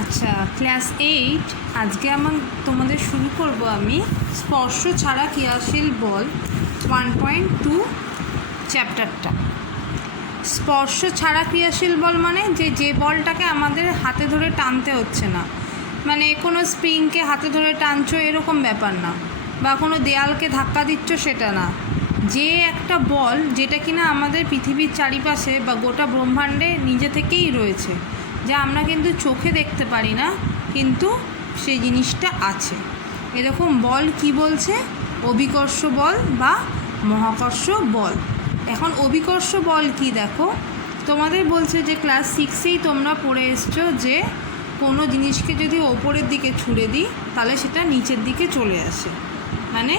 আচ্ছা, ক্লাস 8 আজকে তোমাদের শুরু করব আমি স্পর্শ ছাড়া ক্রিয়াশীল বল 1.2 চ্যাপ্টারটা। স্পর্শ ছাড়া ক্রিয়াশীল বল মানে যে বলটাকে আমাদের হাতে ধরে টানতে হচ্ছে না, মানে কোনো স্প্রিংকে হাতে ধরে টানছো এরকম ব্যাপার না, বা কোনো দেয়ালকে ধাক্কা দিচ্ছ সেটা না। যে একটা বল যেটা কিনা আমাদের পৃথিবীর চারিপাশে বা গোটা ব্রহ্মাণ্ডে নিজে থেকেই রয়েছে, যা আমরা কিন্তু চোখে দেখতে পারি না, কিন্তু সেই জিনিসটা আছে। এরকম বল কি বলছে? অভিকর্ষ বল বা মহাকর্ষ বল। এখন অভিকর্ষ বল কি দেখো, তোমাদের বলছে যে ক্লাস 6এই তোমরা পড়ে এসছো যে কোনো জিনিসকে যদি ওপরের দিকে ছুঁড়ে দিই তাহলে সেটা নিচের দিকে চলে আসে। মানে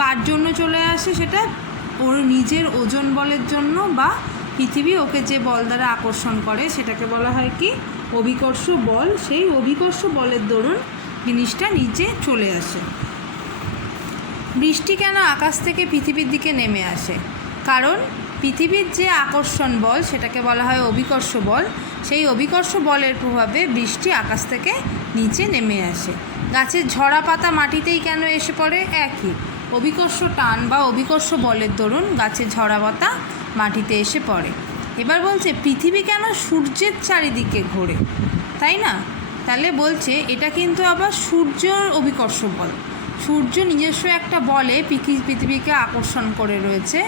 কার জন্য চলে আসে? সেটা ওর নিজের ওজন বলের জন্য, বা পৃথিবী ওকে যে বল দ্বারা আকর্ষণ করে সেটাকে বলা হয় কি? অভিকর্ষ বল। সেই অভিকর্ষ বলের দরুন জিনিসটা নিচে চলে আসে। বৃষ্টি কেন আকাশ থেকে পৃথিবীর দিকে নেমে আসে? কারণ পৃথিবীর যে আকর্ষণ বল সেটাকে বলা হয় অভিকর্ষ বল। সেই অভিকর্ষ বলের প্রভাবে বৃষ্টি আকাশ থেকে নিচে নেমে আসে। গাছের ঝরা পাতা মাটিতেই কেন এসে পড়ে? একই, অভিকর্ষ টান বা অভিকর্ষ বলের দরুন গাছের ঝরা পাতা মাটিতে এসে পড়ে। এবার বলছে পৃথিবী কেন সূর্যের চারিদিকে ঘোরে, তাই না? তাহলে বলছে এটা কিন্তু আবার সূর্যর অভিকর্ষ বল। সূর্য নিজস্ব একটা বলে পৃথিবীকে আকর্ষণ করে রয়েছে,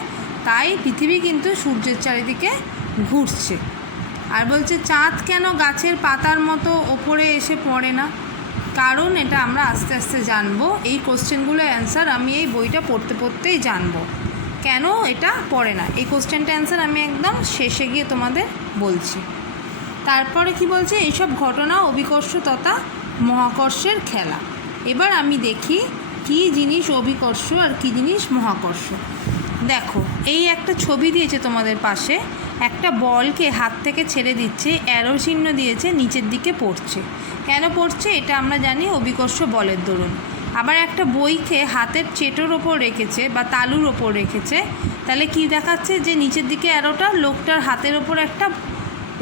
তাই পৃথিবী কিন্তু সূর্যের চারিদিকে ঘুরছে। আর বলছে চাঁদ কেন গাছের পাতার মতো ওপরে এসে পড়ে না? কারণ এটা আমরা আস্তে আস্তে জানবো। এই কোশ্চেনগুলো অ্যান্সার আমি এই বইটা পড়তে পড়তেই জানবো কেন এটা পড়ে না। এই কোশ্চেনটা অ্যান্সার আমি একদম শেষে গিয়ে তোমাদের বলছি। তারপরে কি বলছে? এইসব ঘটনা অভিকর্ষ তথা মহাকর্ষের খেলা। এবার আমি দেখি কি জিনিস অভিকর্ষ আর কি জিনিস মহাকর্ষ। দেখো, এই একটা ছবি দিয়েছে তোমাদের পাশে, একটা বলকে হাত থেকে ছেড়ে দিচ্ছে, অ্যারো চিহ্ন দিয়েছে, নিচের দিকে পড়ছে। কেন পড়ছে? এটা আমরা জানি অভিকর্ষ বলের দরুন। আবার একটা বইকে হাতের চেটোর ওপর রেখেছে বা তালুর ওপর রেখেছে, তাহলে কি দেখাচ্ছে? যে নিচের দিকে অ্যারোটা লোকটার হাতের ওপর একটা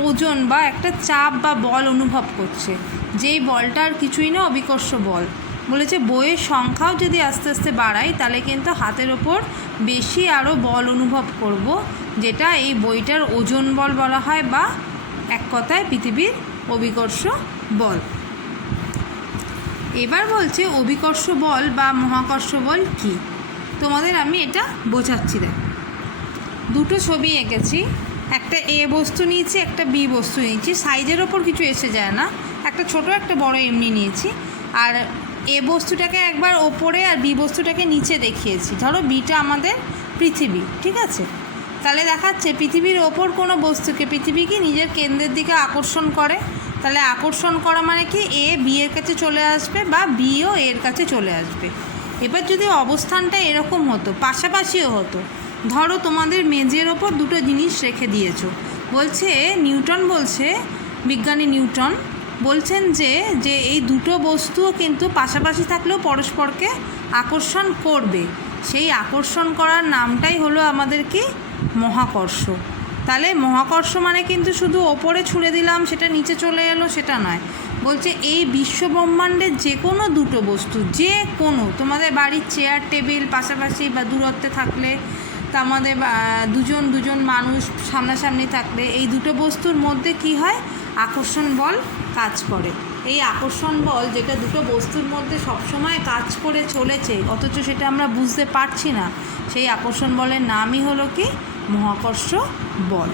ওজন বা একটা চাপ বা বল অনুভব করছে, যেই বলটা আর কিছুই না, অভিকর্ষ বল। বলেছে বইয়ের সংখ্যাও যদি আস্তে আস্তে বাড়াই তাহলে কিন্তু হাতের ওপর বেশি আরও বল অনুভব করব, যেটা এই বইটার ওজন বল বলা হয়, বা এক কথায় পৃথিবীর অভিকর্ষ বল। এবার বলছে অভিকর্ষ বল বা মহাকর্ষ বল কি, তোমাদের আমি এটা বোঝাচ্ছি। দেখো, দুটো ছবি এঁকেছি, একটা এ বস্তু নিয়েছি, একটা বি বস্তু নিয়েছি। সাইজের ওপর কিছু এসে যায় না, একটা ছোট একটা বড় এমনি নিয়েছি। আর এ বস্তুটাকে একবার ওপরে আর বি বস্তুটাকে নিচে দেখিয়েছি। ধরো বিটা আমাদের পৃথিবী, ঠিক আছে? তাহলে দেখাচ্ছে পৃথিবীর ওপর কোনো বস্তুকে পৃথিবীকে নিজের কেন্দ্রের দিকে আকর্ষণ করে। তাহলে আকর্ষণ করা মানে কি? এ বি এর কাছে চলে আসবে বা বিও এর কাছে চলে আসবে। এবার যদি অবস্থানটা এরকম হতো, পাশাপাশিও হতো, ধরো তোমাদের মেঝের ওপর দুটো জিনিস রেখে দিয়েছো, বলছে নিউটন বলছে, বিজ্ঞানী নিউটন বলছেন যে এই দুটো বস্তুও কিন্তু পাশাপাশি থাকলেও পরস্পরকে আকর্ষণ করবে। সেই আকর্ষণ করার নামটাই হলো আমাদের কি? মহাকর্ষ। তাহলে মহাকর্ষ মানে কিন্তু শুধু ওপরে ছুঁড়ে দিলাম সেটা নিচে চলে এলো সেটা নয়। বলছে এই বিশ্ব ব্রহ্মাণ্ডের যে কোনো দুটো বস্তু, যে কোনো, তোমাদের বাড়ির চেয়ার টেবিল পাশাপাশি বা দূরত্বে থাকলে, তা আমাদের দুজন মানুষ সামনাসামনি থাকলে, এই দুটো বস্তুর মধ্যে কি হয়? আকর্ষণ বল কাজ করে। এই আকর্ষণ বল যেটা দুটো বস্তুর মধ্যে সবসময় কাজ করে চলেছে, অথচ সেটা আমরা বুঝতে পারছি না, সেই আকর্ষণ বলের নামই হলো কি? মহাকর্ষ বল।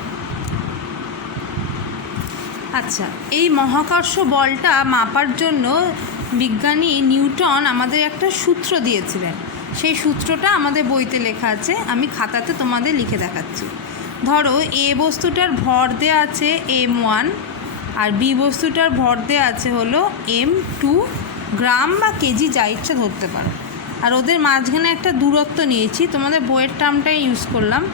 আচ্ছা, এই মহাকর্ষ বলটা মাপার জন্য বিজ্ঞানী নিউটন আমাদের একটা সূত্র দিয়েছিলেন। সেই সূত্রটা আমাদের বইতে লেখা আছে, আমি খাতাতে তোমাদের লিখে দেখাচ্ছি। ধরো এ বস্তুটার ভর দেওয়া আছে m1 আর বি বস্তুটার ভর দেওয়া আছে হলো m2 গ্রাম বা কেজি, যা ইচ্ছা ধরতে পারো। আর ওদের মাঝখানে একটা দূরত্ব নিয়েছি, তোমাদের বইয়ের টার্মটাই ইউজ করলাম।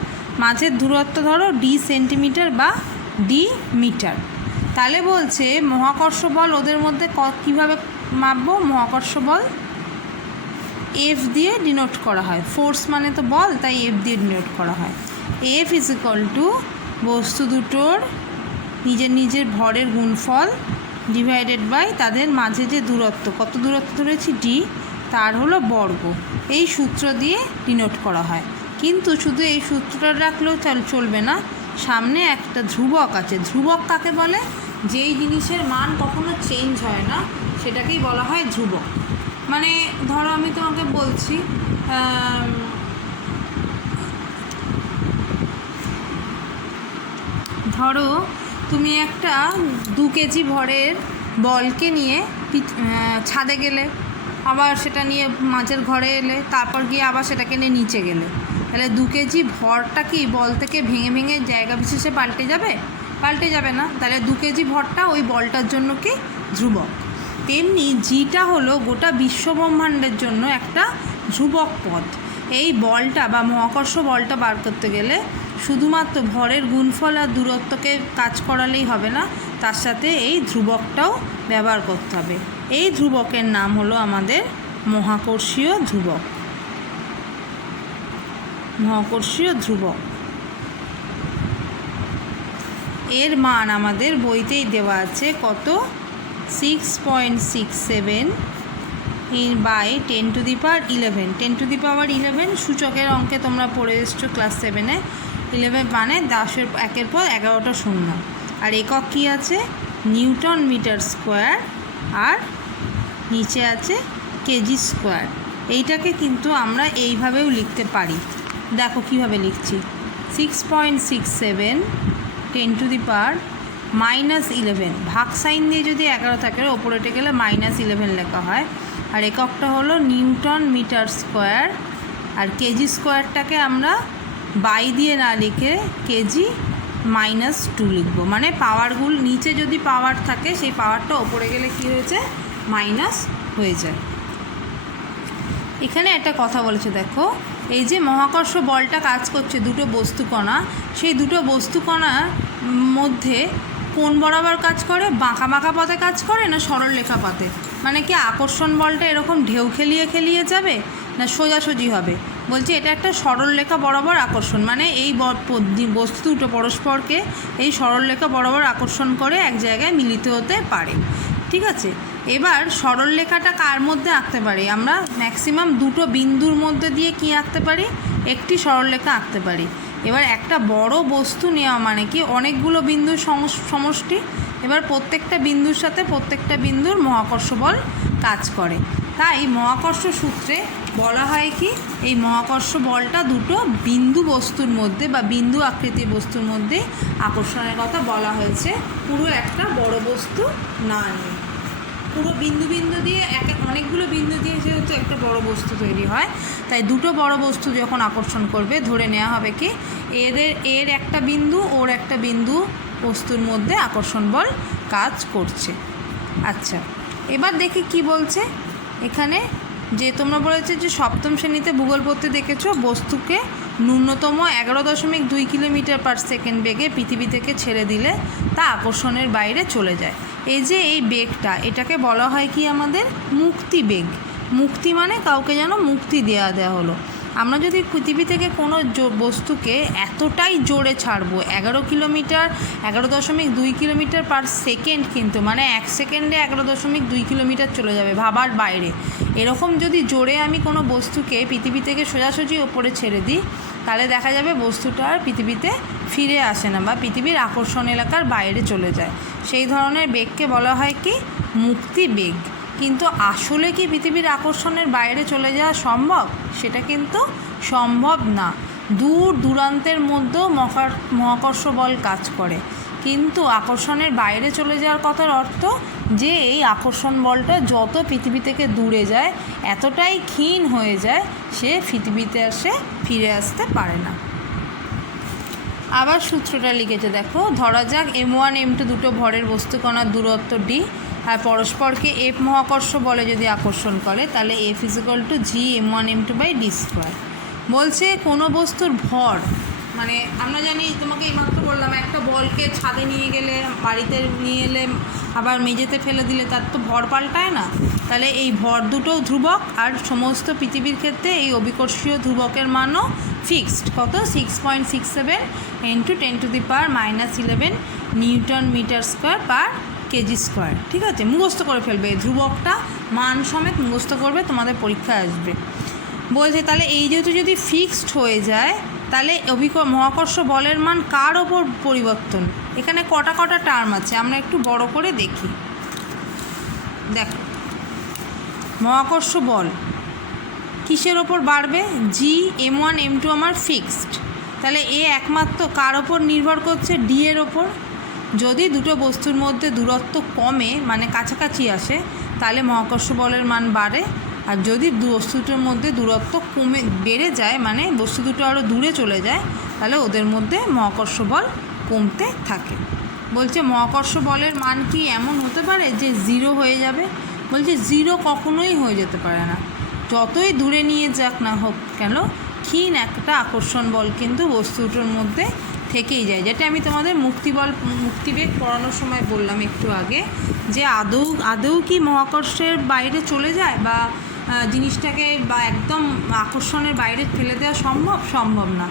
মাঝের দূরত্ব ধরো ডি সেন্টিমিটার বা ডি মিটার। তাহলে বলছে মহাকর্ষ বল ওদের মধ্যে কীভাবে মাপবো? মহাকর্ষ বল এফ দিয়ে ডিনোট করা হয়। ফোর্স মানে তো বল, তাই এফ দিয়ে ডিনোট করা হয়। এফ ইজ ইকুয়াল টু বস্তু দুটোর নিজের নিজের ভরের গুণফল ডিভাইডেড বাই তাদের মাঝে যে দূরত্ব, কত দূরত্ব ধরেছি ডি, তার হলো বর্গ। এই সূত্র দিয়ে ডিনোট করা হয়। কিন্তু শুধু এই সূত্রটা রাখলেও চলবে না, সামনে একটা ধ্রুবক আছে। ধ্রুবক কাকে বলে? যেই জিনিসের মান কখনো চেঞ্জ হয় না সেটাকেই বলা হয় ধ্রুবক। মানে ধরো আমি তোমাকে বলছি ধরো তুমি একটা 2 কেজি ভরের বলকে নিয়ে ছাদে গেলে, আবার সেটা নিয়ে মাঝের ঘরে এলে, তারপর গিয়ে আবার সেটাকে নিয়ে নিচে গেলে, তাহলে 2 কেজি ভরটা কি বল থেকে ভেঙে ভেঙে জায়গা বিশেষে পাল্টে যাবে? পাল্টে যাবে না। তাহলে 2 কেজি ভরটা ওই বলটার জন্য কি ধ্রুবক। তেমনি জিটা হলো গোটা বিশ্বব্রহ্মাণ্ডের জন্য একটা ধ্রুবক পদ। এই বলটা বা মহাকর্ষ বলটা বার করতে গেলে শুধুমাত্র ভরের গুণফল আর দূরত্বকে কাজ করালেই হবে না, তার সাথে এই ধ্রুবকটাও ব্যবহার করতে হবে। এই ধ্রুবকের নাম হলো আমাদের মহাকর্ষীয় ধ্রুবক। মহাকর্ষীয় ধ্রুবক এর মান আমাদের বইতেই দেওয়া আছে, কত? 6.67 বাই 10⁻11। 10⁻11 সূচকের অঙ্কে তোমরা পড়ে এসছো ক্লাস 7-এ। 11 মানে 10-এর 1-এর পর 11টা শূন্য। আর একক কী আছে? নিউটন মিটার স্কোয়ার, আর নিচে আছে কেজি স্কোয়ার। এইটাকে কিন্তু আমরা এইভাবেও লিখতে পারি। দেখো কীভাবে লিখছি। 6.67 10⁻11 ভাগ সাইন দিয়ে যদি 11 থাকে ওপরেটে গেলে -11 লেখা হয়। আর এককটা হলো নিউটন মিটার স্কোয়ার, আর কেজি স্কোয়ারটাকে আমরা বাই দিয়ে না লিখে কেজি -2 লিখব। মানে পাওয়ারগুলো নিচে যদি পাওয়ার থাকে সেই পাওয়ারটা ওপরে গেলে কী হয়েছে? মাইনাস হয়ে যায়। এখানে একটা কথা বলেছে দেখো, এই যে মহাকর্ষ বলটা কাজ করছে দুটো বস্তুকণা, সেই দুটো বস্তুকণার মধ্যে কোন বরাবর কাজ করে? বাঁকা বাঁকা পথে কাজ করে না সরল রেখা পথে? মানে কি আকর্ষণ বলটা এরকম ঢেউ খেলিয়ে খেলিয়ে যাবে না সোজাসুজি হবে? বলছি এটা একটা সরল রেখা বরাবর আকর্ষণ, মানে এই বস্তু দুটো পরস্পরকে এই সরল রেখা বরাবর আকর্ষণ করে এক জায়গায় মিলিত হতে পারে। ঠিক আছে, এবার সরল রেখাটা কার মধ্যে আঁকতে পারি? আমরা ম্যাক্সিমাম দুটো বিন্দুর মধ্যে দিয়ে কি আঁকতে পারি? একটি সরল রেখা আঁকতে পারি। এবার একটা বড় বস্তু নেওয়া মানে কি অনেকগুলো বিন্দুর সমষ্টি। এবার প্রত্যেকটা বিন্দুর সাথে প্রত্যেকটা বিন্দুর মহাকর্ষ বল কাজ করে। তাই মহাকর্ষ সূত্রে বলা হয় কি এই মহাকর্ষ বলটা দুটো বিন্দু বস্তুর মধ্যে বা বিন্দু আকৃতির বস্তুর মধ্যে আকর্ষণের কথা বলা হয়েছে, পুরো একটা বড় বস্তু না নিয়ে। পুরো বিন্দু বিন্দু দিয়ে অনেকগুলো বিন্দু দিয়ে যেহেতু একটা বড় বস্তু তৈরি হয়, তাই দুটো বড় বস্তু যখন আকর্ষণ করবে ধরে নেওয়া হবে কি এর একটা বিন্দু ওর একটা বিন্দু বস্তুর মধ্যে আকর্ষণ বল কাজ করছে। আচ্ছা, এবার দেখি কি বলছে এখানে। যে তোমরা বলেছে যে সপ্তম শ্রেণীতে ভূগোল পড়তে দেখেছো বস্তুকে ন্যূনতম 11.2 কিলোমিটার/সেকেন্ড বেগে পৃথিবী থেকে ছেড়ে দিলে তা আকর্ষণের বাইরে চলে যায়। এই যে এই বেগটা, এটাকে বলা হয় কি আমাদের মুক্তি বেগ। মুক্তি মানে কাউকে যেন মুক্তি দেওয়া হলো। আমরা যদি পৃথিবী থেকে কোনো বস্তুকে এতটাই জোরে ছাড়বো, 11.2 কিলোমিটার/সেকেন্ড, কিন্তু মানে 1 সেকেন্ডে 11.2 কিলোমিটার চলে যাবে ভাবার বাইরে। এরকম যদি জোরে আমি কোনো বস্তুকে পৃথিবী থেকে সোজাসুজি ওপরে ছেড়ে দিই, তাহলে দেখা যাবে বস্তুটা আর পৃথিবীতে ফিরে আসে না বা পৃথিবীর আকর্ষণ এলাকার বাইরে চলে যায়। সেই ধরনের বেগকে বলা হয় কি মুক্তি বেগ। কিন্তু আসলে কি পৃথিবীর আকর্ষণের বাইরে চলে যাওয়া সম্ভব? সেটা কিন্তু সম্ভব না। দূর দূরান্তের মধ্যেও মহাকর্ষ বল কাজ করে, কিন্তু আকর্ষণের বাইরে চলে যাওয়ার কথার অর্থ যে এই আকর্ষণ বলটা যত পৃথিবী থেকে দূরে যায় এতটাই ক্ষীণ হয়ে যায় সে পৃথিবীতে ফিরে আসতে পারে না। আবার সূত্রটা লিখেছে দেখো, ধরা যাক m1 m2 দুটো ভরের বস্তুকণার দূরত্ব d, আর পরস্পরকে f মহাকর্ষ বলে যদি আকর্ষণ করে তাহলে f = g m1 m2/d²। বলছে কোনো বস্তুর ভর, মানে আমরা জানি, তোমাকে এইমাত্র বললাম একটা বলকে ছাদে নিয়ে গেলে, বাড়িতে নিয়ে এলে, আবার মেঝেতে ফেলে দিলে তার তো ভর পাল্টায় না। তাহলে এই ভর দুটোও ধ্রুবক, আর সমস্ত পৃথিবীর ক্ষেত্রে এই অভিকর্ষীয় ধ্রুবকের মানও ফিক্সড। কত? 6.67 × 10⁻11 newton metre square KG square. ঠিক আছে, মুখস্থ করে ফেলবে, ধ্রুবকটা মান সমেত মুখস্থ করবে, তোমাদের পরীক্ষায় আসবে। বলছে তাহলে এই যেহেতু যদি ফিক্সড হয়ে যায়, তাহলে মহাকর্ষ বলের মান কার ওপর পরিবর্তন? এখানে কটা কটা টার্ম আছে, আমরা একটু বড় করে দেখি। দেখো, মহাকর্ষ বল কিসের ওপর বাড়বে? জি, M1 M2 আমার ফিক্সড, তাহলে এ একমাত্র কার ওপর নির্ভর করছে? ডি এর ওপর। যদি দুটো বস্তুর মধ্যে দূরত্ব কমে, মানে কাছাকাছি আসে, তাহলে মহাকর্ষ বলের মান বাড়ে। আর যদি বস্তু দুটোর মধ্যে দূরত্ব বেড়ে যায়, মানে বস্তু দুটো আরও দূরে চলে যায়, তাহলে ওদের মধ্যে মহাকর্ষ বল কমতে থাকে। বলছে মহাকর্ষ বলের মান কি এমন হতে পারে যে 0 হয়ে যাবে? বলছে 0 কখনোই হয়ে যেতে পারে না। যতই দূরে নিয়ে যাক না হোক কেন, ক্ষীণ একটা আকর্ষণ বল কিন্তু বস্তু দুটোর মধ্যে থেকেই যায়। যেটা আমি তোমাদের মুক্তিবেগ পড়ানোর সময় বললাম একটু আগে, যে আদৌ কি মহাকর্ষের বাইরে চলে যায় বা জিনিসটাকে বা একদম আকর্ষণের বাইরে ফেলে দেওয়া সম্ভব না।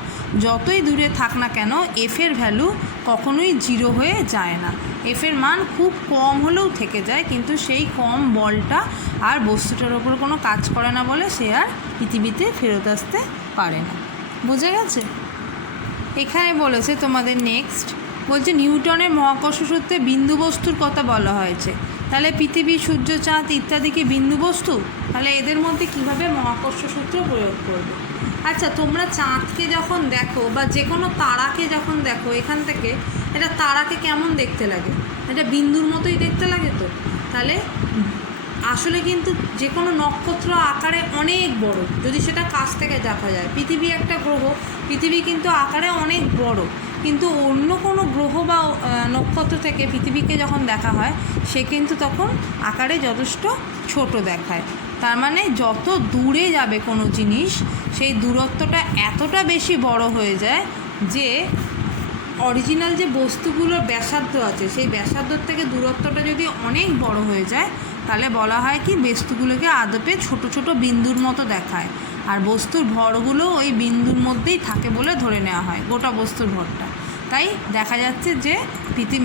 যতই দূরে থাক না কেন, এফের ভ্যালু কখনোই 0 হয়ে যায় না। এফের মান খুব কম হলেও থেকে যায়, কিন্তু সেই কম বলটা আর বস্তুটার ওপর কোনো কাজ করে না বলে সে আর পৃথিবীতে ফেরত আসতে পারে না। বুঝে গেছে? এখানে বলেছে তোমাদের নেক্সট, বলছে নিউটনের মহাকর্ষ সূত্রে বিন্দু বস্তুর কথা বলা হয়েছে। তাহলে পৃথিবী, সূর্য, চাঁদ ইত্যাদি কি বিন্দু বস্তু? তাহলে এদের মধ্যে কিভাবে মহাকর্ষ সূত্র প্রয়োগ করবে? আচ্ছা, তোমরা চাঁদকে যখন দেখো বা যে কোনো তারাকে যখন দেখো, এখান থেকে এটা তারাকে কেমন দেখতে লাগে? এটা বিন্দুর মতোই দেখতে লাগে তো। তাহলে আসলে কিন্তু যে কোনো নক্ষত্র আকারে অনেক বড়, যদি সেটা কাছ থেকে দেখা যায়। পৃথিবী একটা গ্রহ, পৃথিবী কিন্তু আকারে অনেক বড়, কিন্তু অন্য কোনো গ্রহ বা নক্ষত্র থেকে পৃথিবীকে যখন দেখা হয়, সে কিন্তু তখন আকারে যথেষ্ট ছোট দেখায়। তার মানে যত দূরে যাবে কোনো জিনিস, সেই দূরত্বটা এতটা বেশি বড় হয়ে যায় যে অরিজিনাল যে বস্তুগুলোর ব্যাসার্ধ আছে, সেই ব্যাসার্ধর থেকে দূরত্বটা যদি অনেক বড় হয়ে যায়, তাহলে বলা হয় কি বস্তুগুলোকে আদপে ছোট ছোট বিন্দুর মতো দেখায়। আর বস্তুর ভরগুলো ওই বিন্দুর মধ্যেই থাকে বলে ধরে নেওয়া হয়, গোটা বস্তুর ভরটা। তাই দেখা যাচ্ছে যে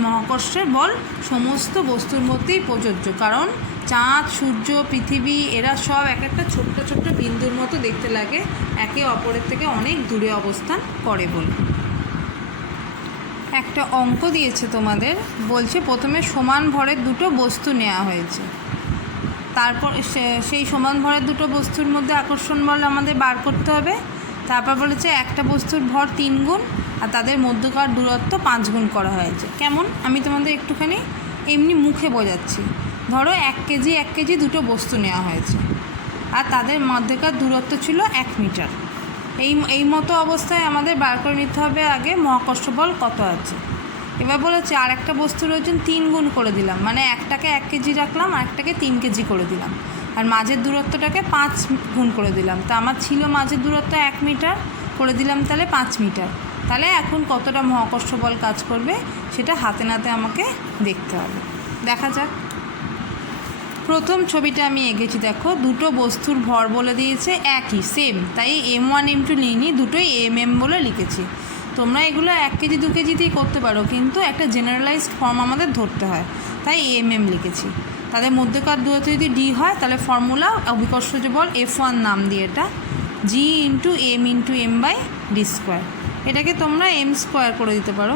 মহাকর্ষের বল সমস্ত বস্তুর মধ্যেই প্রযোজ্য, কারণ চাঁদ, সূর্য, পৃথিবী এরা সব এক একটা ছোট্ট ছোট্ট বিন্দুর মতো দেখতে লাগে, একে অপরের থেকে অনেক দূরে অবস্থান করে বলে। একটা অঙ্ক দিয়েছে তোমাদের, বলছে প্রথমে সমান ভরের দুটো বস্তু নেওয়া হয়েছে, তারপর সেই সমান ভরের দুটো বস্তুর মধ্যে আকর্ষণ বল আমাদের বার করতে হবে। তারপর বলেছে একটা বস্তুর ভর 3 গুণ আর তাদের মধ্যকার দূরত্ব 5 গুণ করা হয়েছে। কেমন? আমি তোমাদের একটুখানি এমনি মুখে বোঝাচ্ছি। ধরো 1 কেজি দুটো বস্তু নেওয়া হয়েছে আর তাদের মধ্যকার দূরত্ব ছিল 1 মিটার। এই মতো অবস্থায় আমাদের বার করে নিতে হবে আগে মহাকর্ষ বল কত আছে। এবার বলেছে আর একটা বস্তুর ওজন 3 গুণ করে দিলাম, মানে একটাকে 1 কেজি রাখলাম আর একটাকে 3 কেজি করে দিলাম, আর মাঝের দূরত্বটাকে 5 গুণ করে দিলাম। তা আমার ছিল মাঝের দূরত্ব 1 মিটার, করে দিলাম তাহলে 5 মিটার। তাহলে এখন কতটা মহাকর্ষ বল কাজ করবে সেটা হাতে নাতে আমাকে দেখতে হবে। দেখা যাক। প্রথম ছবিটা আমি এঁকেছি, দেখো দুটো বস্তুর ভর বলে দিয়েছে একই, সেম, তাই M1 M2 নিইনি, দুটোই MM বলে লিখেছি। তোমরা এগুলো 1 কেজি 2 কেজিতেই করতে পারো, কিন্তু একটা জেনারেলাইজড ফর্ম আমাদের ধরতে হয়, তাই MM লিখেছি। তাদের মধ্যকার দূরত্ব যদি D হয়, তাহলে ফর্মুলা অভিকর্ষজ বল F1 নাম দিয়ে এটা G × M × M/d²। এটাকে তোমরা M² করে দিতে পারো।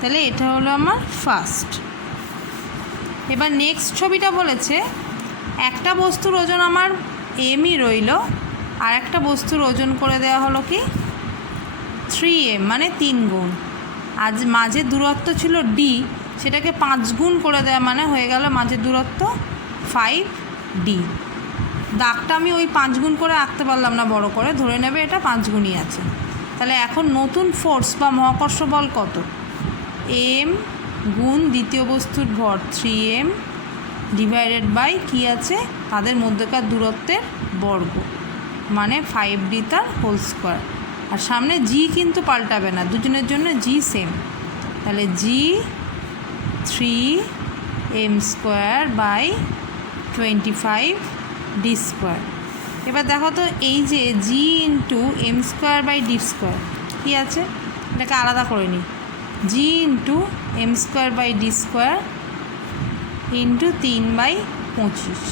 তাহলে এটা হলো আমার ফার্স্ট। এবার নেক্সট ছবিটা বলেছে একটা বস্তুর ওজন আমার এমই রইল, আর একটা বস্তুর ওজন করে দেওয়া হলো কি 3m, মানে 3 গুণ। আজ মাঝের দূরত্ব ছিল D, সেটাকে 5 গুণ করে দেওয়া মানে হয়ে গেল মাঝের দূরত্ব 5d। দাগটা আমি ওই 5 গুণ করে আঁকতে পারলাম না বড় করে, ধরে নেবে এটা 5 গুণই আছে। তাহলে এখন নতুন ফোর্স বা মহাকর্ষ বল কত? m গুণ দ্বিতীয় বস্তুর ভর 3m ডিভাইডেড বাই কী আছে তাদের মধ্যকার দূরত্বের বর্গ, মানে 5d তার হোল স্কোয়ার। আর সামনে g কিন্তু পাল্টাবে না, দুজনের জন্য g সেম। তাহলে g 3m²/25d²। এবার দেখো তো এই যে g × m² / d² কী আছে, এটাকে আলাদা করে নিই। g × m square by d square into 3/25।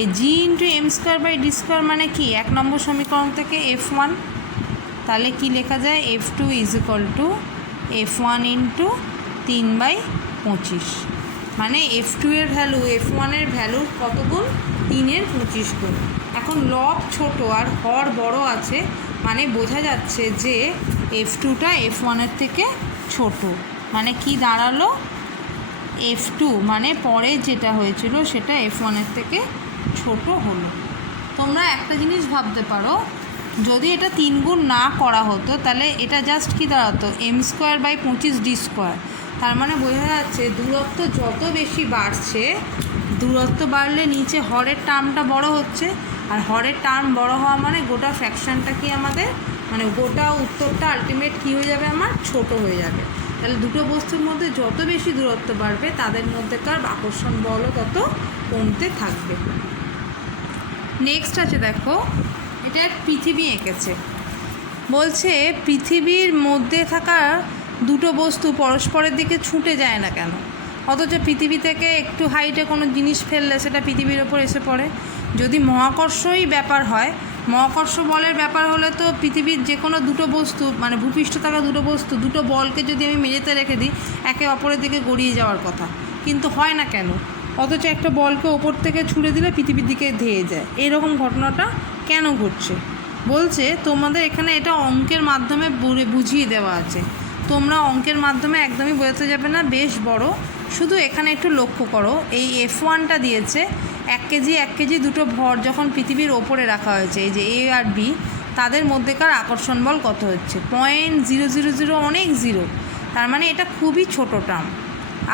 এই g into m square by d square মানে কি 1 নম্বর সমীকরণ থেকে F1, তাহলে কি লেখা যায় F2 is equal two F1 into 3/25, মানে F2 এর ভ্যালু F1 এর ভ্যালুর কত গুণ 3-এর 25 গুণ। এখন লব ছোট আর হর বড় আছে, মানে বোঝা যাচ্ছে যে F2টা F1 এর থেকে ছোট, মানে কি দাঁড়ালো F2 মানে পরে যেটা হয়েছিল সেটা F1 এর থেকে ছোট হলো। তোমরা একটা জিনিস ভাবতে পারো, যদি এটা 3 গুণ না করা হতো তাহলে এটা জাস্ট কি দাঁড়াতো m square by 25 d square. তার মানে বোঝা যাচ্ছে দূরত্ব যত বেশি বাড়ছে, দূরত্ব বাড়লে নিচে হরের টার্মটা বড় হচ্ছে, আর হরের টার্ম বড় হওয়া মানে গোটা ফ্র্যাকশানটা কি আমাদের, মানে গোটা উত্তরটা আলটিমেট কী হয়ে যাবে আমার ছোট হয়ে যাবে। তাহলে দুটো বস্তুর মধ্যে যত বেশি দূরত্ব বাড়বে তাদের মধ্যেকার আকর্ষণ বলও তত কমতে থাকবে। নেক্সট আছে দেখো, এটা পৃথিবী এঁকেছে, বলছে পৃথিবীর মধ্যে থাকা দুটো বস্তু পরস্পরের দিকে ছুটে যায় না কেন, অথচ পৃথিবী থেকে একটু হাইটে কোনো জিনিস ফেললে সেটা পৃথিবীর ওপর এসে পড়ে। যদি মহাকর্ষই ব্যাপার হয়, মহাকর্ষ বলের ব্যাপার হলে তো পৃথিবীর যে কোনো দুটো বস্তু, মানে ভূপৃষ্ঠ থাকা দুটো বস্তু, দুটো বলকে যদি আমি মেঝেতে রেখে দিই একে অপরের দিকে গড়িয়ে যাওয়ার কথা, কিন্তু হয় না কেন, অথচ একটা বলকে ওপর থেকে ছুঁড়ে দিলে পৃথিবীর দিকে ধেয়ে যায়। এরকম ঘটনাটা কেন ঘটছে? বলছে তোমাদের এখানে এটা অঙ্কের মাধ্যমে বুঝিয়ে দেওয়া আছে, তোমরা অঙ্কের মাধ্যমে একদমই বোঝাতে যাবে না, বেশ বড়, শুধু এখানে একটু লক্ষ্য করো। এই F1টা দিয়েছে 1 কেজি দুটো ভর যখন পৃথিবীর ওপরে রাখা হয়েছে, এই যে এ আর বি, তাদের মধ্যেকার আকর্ষণ বল কত হচ্ছে 0.000, অনেক জিরো, তার মানে এটা খুবই ছোট টার্ম।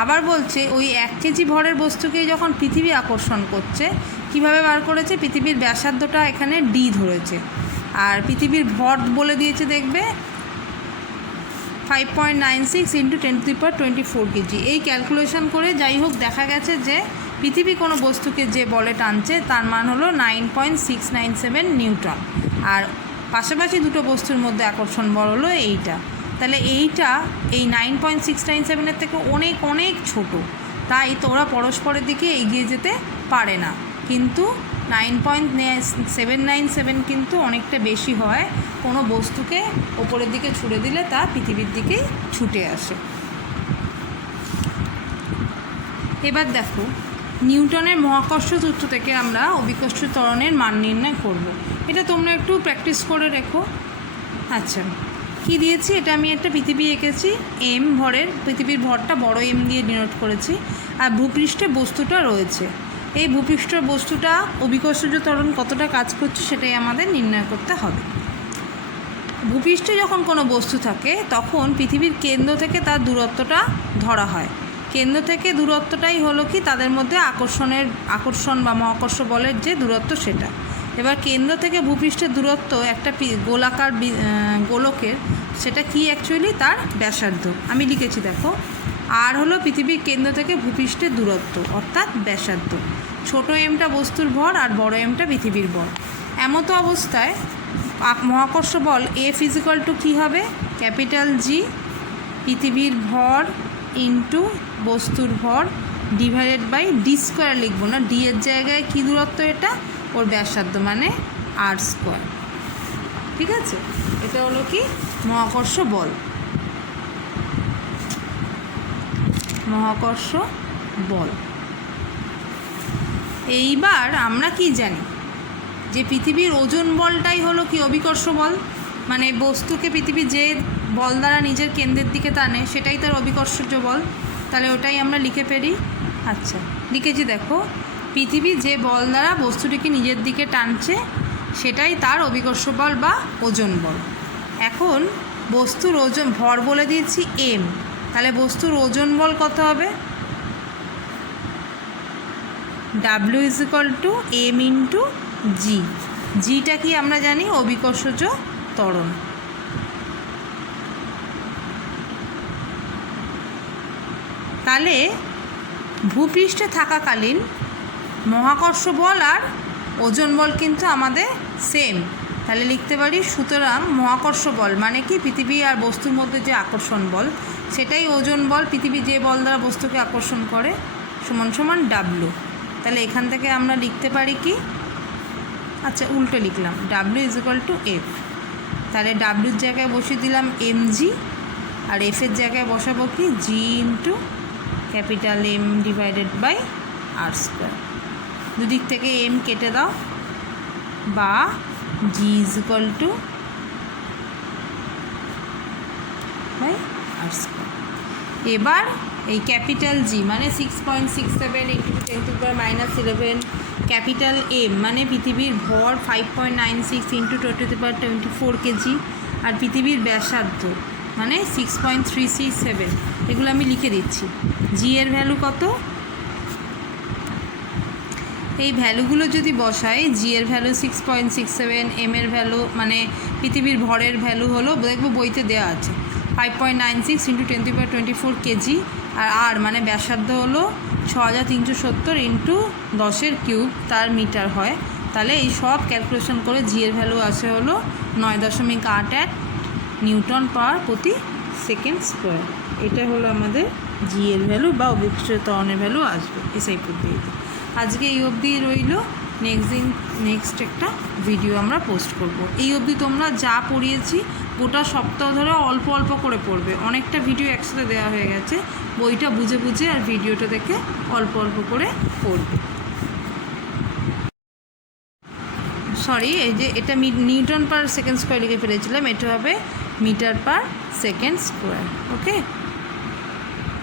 আবার বলছে ওই 1 কেজি ভরের বস্তুকেই যখন পৃথিবী আকর্ষণ করছে, কিভাবে বার করেছে, পৃথিবীর ব্যাসার্ধটা এখানে ডি ধরেছে, আর পৃথিবীর ভর বলে দিয়েছে দেখবে 5.96 × 10⁻24 কেজি। এই ক্যালকুলেশন করে যাই হোক দেখা গেছে যে পৃথিবী কোনো বস্তুকে যে বলে টানছে তার মান হলো 9.697 নিউটন, আর পাশাপাশি দুটো বস্তুর মধ্যে আকর্ষণ বল হলো এইটা। তাহলে এইটা এই 9.697-এর থেকে অনেক অনেক ছোট, তাই তোরা পরস্পরের দিকে এগিয়ে যেতে পারে না, কিন্তু 9.797 কিন্তু অনেকটা বেশি হয়। কোনো বস্তুকে ওপরের দিকে ছুড়ে দিলে তা পৃথিবীর দিকেই ছুটে আসে। এবার দেখো, নিউটনের মহাকর্ষ সূত্র থেকে আমরা অভিকর্ষ ত্বরণের মান নির্ণয় করব। এটা তোমরা একটু প্র্যাকটিস করে রেখো। আচ্ছা, কি দিয়েছি, এটা আমি একটা পৃথিবী এঁকেছি এম ভরের, পৃথিবীর ভরটা বড় এম দিয়ে ডিনোট করেছি, আর ভূপৃষ্ঠে বস্তুটা রয়েছে। এই ভূপৃষ্ঠ বস্তুটা অভিকর্ষজ ত্বরণ কতটা কাজ করছে সেটাই আমাদের নির্ণয় করতে হবে। ভূপৃষ্ঠে যখন কোনো বস্তু থাকে তখন পৃথিবীর কেন্দ্র থেকে তার দূরত্বটা ধরা হয়, কেন্দ্র থেকে দূরত্বটাই হলো কি তাদের মধ্যে আকর্ষণ বা মহাকর্ষ বলের যে দূরত্ব সেটা। এবার কেন্দ্র থেকে ভূপৃষ্ঠের দূরত্ব একটা গোলাকার গোলকের, সেটা কি অ্যাকচুয়ালি তার ব্যাসার্ধ। আমি লিখেছি দেখো, আর হলো পৃথিবীর কেন্দ্র থেকে ভূপৃষ্ঠের দূরত্ব অর্থাৎ ব্যাসার্ধ, ছোট এমটা বস্তুর ভর আর বড় এমটা পৃথিবীর ভর। এমতো অবস্থায় মহাকর্ষ বল F = কী হবে, ক্যাপিটাল জি পৃথিবীর ভর ইন্টু বস্তুর ভর ডিভাইডেড বাই ডি স্কোয়ার, লিখবো না, ডি এর জায়গায় কী দূরত্ব, এটা ওর ব্যাসার্ধ মানে r²। ঠিক আছে, এটা হলো কি মহাকর্ষ বল, মহাকর্ষ বল। এইবার আমরা কি জানি যে পৃথিবীর ওজন বলটাই হলো কি অভিকর্ষ বল, মানে বস্তুকে পৃথিবী যে বল দ্বারা নিজের কেন্দ্রের দিকে টানে সেটাই তার অভিকর্ষজ বল, তাহলে ওটাই আমরা লিখে ফেলি। আচ্ছা, লিখেছি দেখো, পৃথিবী যে বল দ্বারা বস্তুটিকে নিজের দিকে টানছে সেটাই তার অভিকর্ষ বল বা ওজন বল। এখন বস্তুর ওজন ভর বলে দিয়েছি এম, তাহলে বস্তুর ওজন বল কত হবে, W = m × g। জিটা কি আমরা জানি অভিকর্ষজ ত্বরণ। তাহলে ভূপৃষ্ঠে থাকাকালীন মহাকর্ষ বল আর ওজন বল কিন্তু আমাদের সেম, তাহলে লিখতে পারি সুতরাং মহাকর্ষ বল মানে কি পৃথিবী আর বস্তুর মধ্যে যে আকর্ষণ বল সেটাই ওজন বল, পৃথিবী যে বল দ্বারা বস্তুকে আকর্ষণ করে, সমান সমান ডাব্লু। তাহলে এখান থেকে আমরা লিখতে পারি কি, আচ্ছা উল্টো লিখলাম, W is equal two F. তাহলে ডাব্লুর জায়গায় বসিয়ে দিলাম mg, আর এফের জায়গায় বসাবো কি g into capital M divided by R square. দুদিক থেকে এম কেটে দাও, বা g is equal to by R square. এবার এই ক্যাপিটাল জি মানে 6.67 ইন্টু 10⁻11, ক্যাপিটাল এম মানে পৃথিবীর ভর 5.96 ইন্টু 10⁻24 কেজি, আর পৃথিবীর ব্যাসার্ধ মানে 6.367, এগুলো আমি লিখে দিচ্ছি। জি এর ভ্যালু কত, এই ভ্যালুগুলো যদি বসাই, জি এর ভ্যালু 6.67, এম এর ভ্যালু মানে পৃথিবীর ভরের ভ্যালু হলো, দেখবো বইতে দেওয়া আছে 5.96 ইন্টু 10⁻24 কেজি, আর আর মানে ব্যাসার্ধ হলো 6370 ইন্টু 10 কিউব, তার মিটার হয়। তাহলে এই সব ক্যালকুলেশন করে জি এর ভ্যালু আসে হলো 9.81 নিউটন পার প্রতি সেকেন্ড স্কোয়ার। এটা হলো আমাদের জি এর ভ্যালু বা অভিকর্ষ ত্বরণের ভ্যালু আসবে এসআই পদ্ধতিতে। আজকে এই অবধি রইল, নেক্সট একটা ভিডিও আমরা পোস্ট করব। এই অবধি তোমরা যা পড়িয়েছি গোটা সপ্তাহ ধরে অল্প অল্প করে পড়বে, অনেকটা ভিডিও একসাথে দেওয়া হয়ে গেছে, বইটা বুঝে বুঝে আর ভিডিওটা দেখে অল্প অল্প করে পড়বে। সরি, এই যে এটা নিউটন পার সেকেন্ড স্কোয়ার লিখে ফেলেছিলাম, এটা হবে মিটার পার সেকেন্ড স্কোয়ার। ওকে।